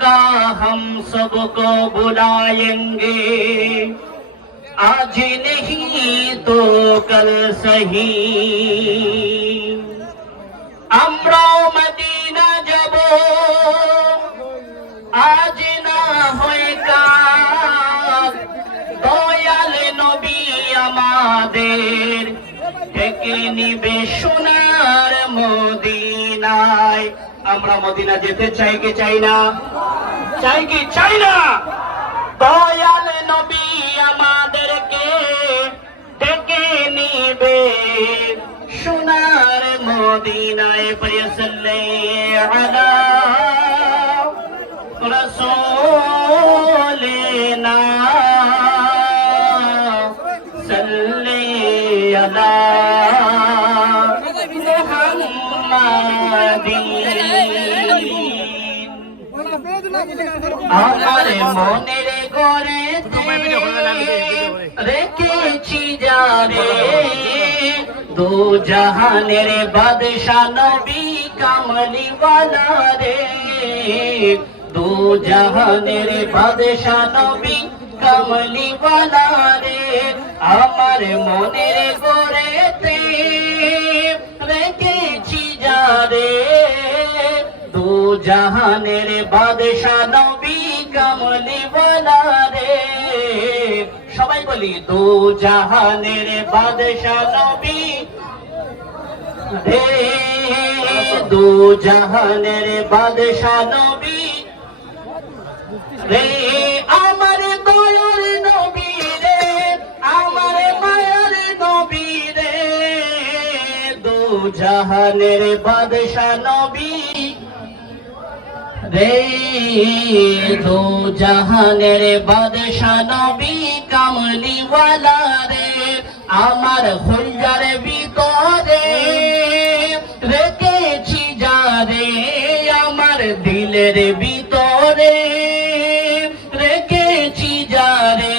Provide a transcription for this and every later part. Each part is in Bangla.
का हम सबको बुलाएंगे, आज नहीं तो कल सही। আমরাও মদিনা যাব, আজ না হয় কাল। দয়াল নবী আমাদের ডেকে নিবে সোনার মদিনায়। আমরা মদিনা যেতে চাই কি চাই না? চাই কি চাই না? দয়াল নবী আমাদেরকে ডেকে নিবে সোনার মদিনায়। সাল্লাল্লাহু আলা রাসূলিনা সাল্লাল্লাহু আলা মুহাম্মাদিন। আমার মনের ঘরেতে রেখেছি যারে, দু জাহানের বাদশা নবী কামলিওয়ালা রে। দু জাহানের বাদশা নবী কামলিওয়ালা রে। আমার মনের ঘরেতে রেখেছি যারে, দু জাহানের বাদশা নবী কামলিওয়ালা রে। সবাই বলি দু জাহানের বাদশা নবী রে, দু জাহানের বাদশা নবী রে। আমার দয়ার নবী রে, আমার মায়ার নবী রে। দু জাহানের বাদশা নবী রে, দু জাহানের বাদশা নবী কামলিওয়ালা রে। আমার হুলজার ভিতরে রেখেছি যারে, আমার দিলের ভিতরে রেখেছি যারে।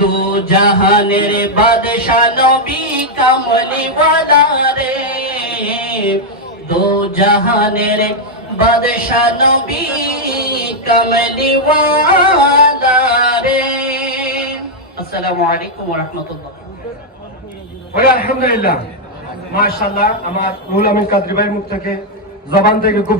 দু জাহানের বাদশা নবী কামলিওয়ালা রে, দু জাহানের বাদশা নবী কামলিওয়ালা রে। আসসালামু আলাইকুম ওয়া রাহমাতুল্লাহ। আলহামদুলিল্লাহ, মাশাআল্লাহ। আমার রুহুল আমিন কাদরি ভাইয়ের মুখ থেকে, জবান থেকে খুব